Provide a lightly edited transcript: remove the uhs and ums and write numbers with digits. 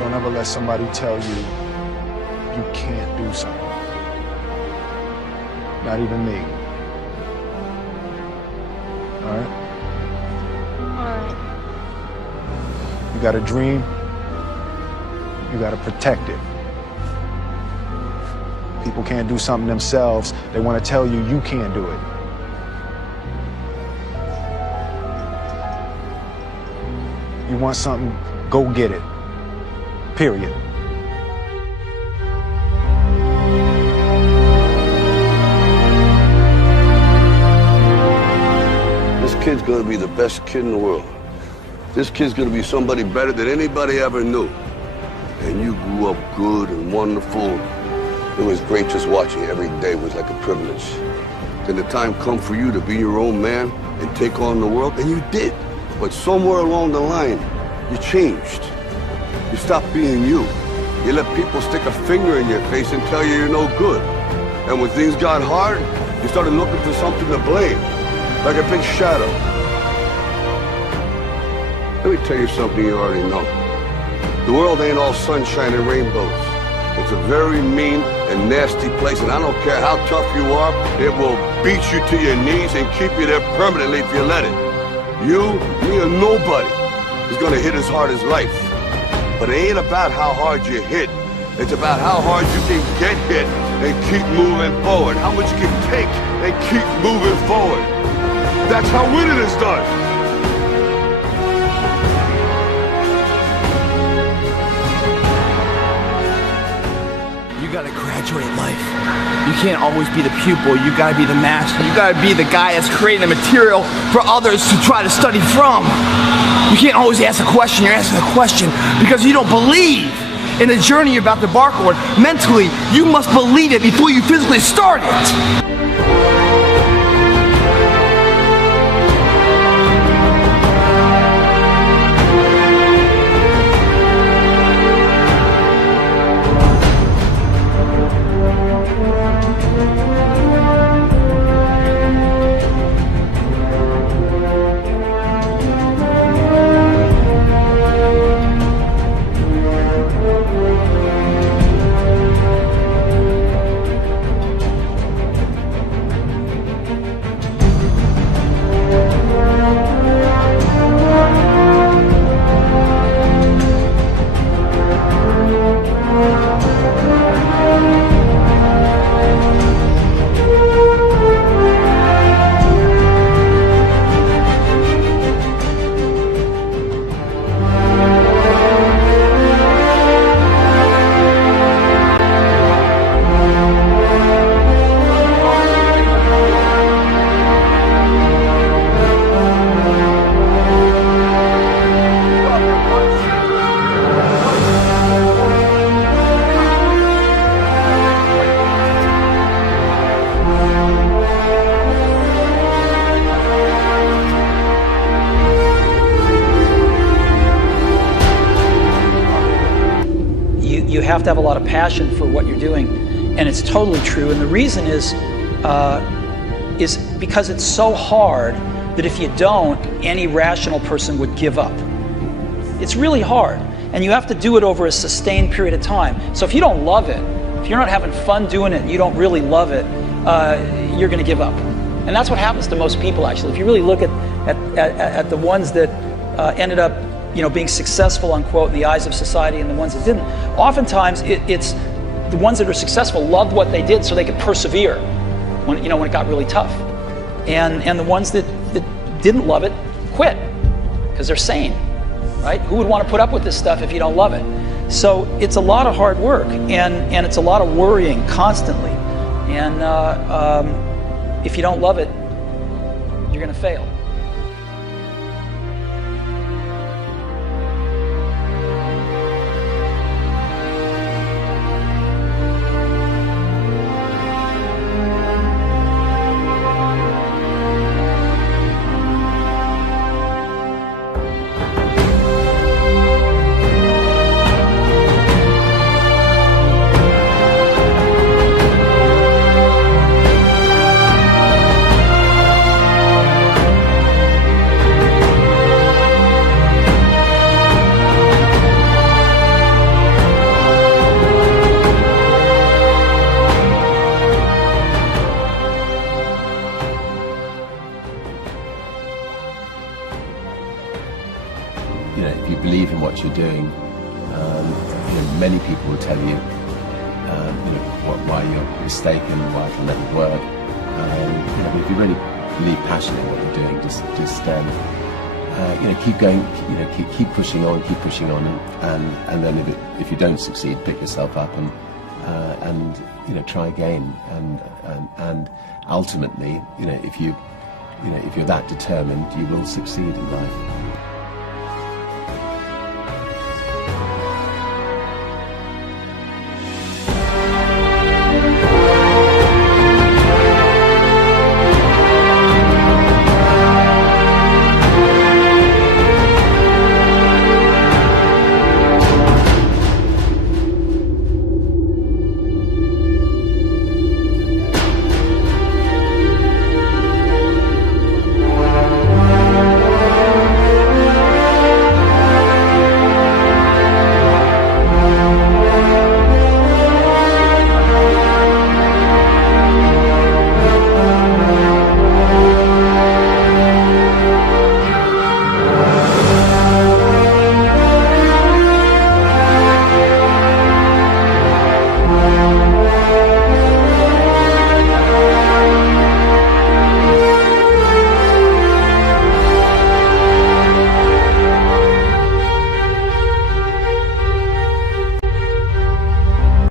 Don't ever let somebody tell you you can't do something. Not even me. All right? Alright. You got a dream, you got to protect it. People can't do something themselves. They want to tell you you can't do it. You want something, go get it. Period. This kid's gonna be the best kid in the world. This kid's gonna be somebody better than anybody ever knew. And you grew up good and wonderful. It was great just watching. Every day was like a privilege. Then the time come for you to be your own man and take on the world, and you did. But somewhere along the line, you changed. You stopped being you. You let people stick a finger in your face and tell you you're no good. And when things got hard, you started looking for something to blame, like a big shadow. Let me tell you something you already know. The world ain't all sunshine and rainbows. It's a very mean and nasty place, and I don't care how tough you are, it will beat you to your knees and keep you there permanently if you let it. You, me, or nobody is gonna hit as hard as life. But it ain't about how hard you hit. It's about how hard you can get hit and keep moving forward. How much you can take and keep moving forward. That's how winning is done. You gotta graduate life. You can't always be the pupil, you gotta be the master. You gotta be the guy that's creating the material for others to try to study from. You can't always ask a question, you're asking a question because you don't believe in the journey you're about to embark on. Mentally, you must believe it before you physically start it. You have to have a lot of passion for what you're doing, and it's totally true. And the reason is because it's so hard that if you don't, any rational person would give up. It's really hard, and you have to do it over a sustained period of time. So if you don't love it, if you're not having fun doing it, and you don't really love it, you're going to give up. And that's what happens to most people, actually. If you really look at the ones that ended up, being successful, unquote, in the eyes of society, and the ones that didn't, oftentimes it's the ones that are successful loved what they did so they could persevere when it got really tough, and the ones that didn't love it quit because they're sane, right? Who would want to put up with this stuff if you don't love it? So it's a lot of hard work, and it's a lot of worrying constantly, and if you don't love it, you're going to fail. many people will tell you, why you're mistaken, why it can never work. If you really believe passionate in what you're doing, just keep going, keep pushing on, and then if you don't succeed, pick yourself up and try again, and ultimately, if you're that determined, you will succeed in life.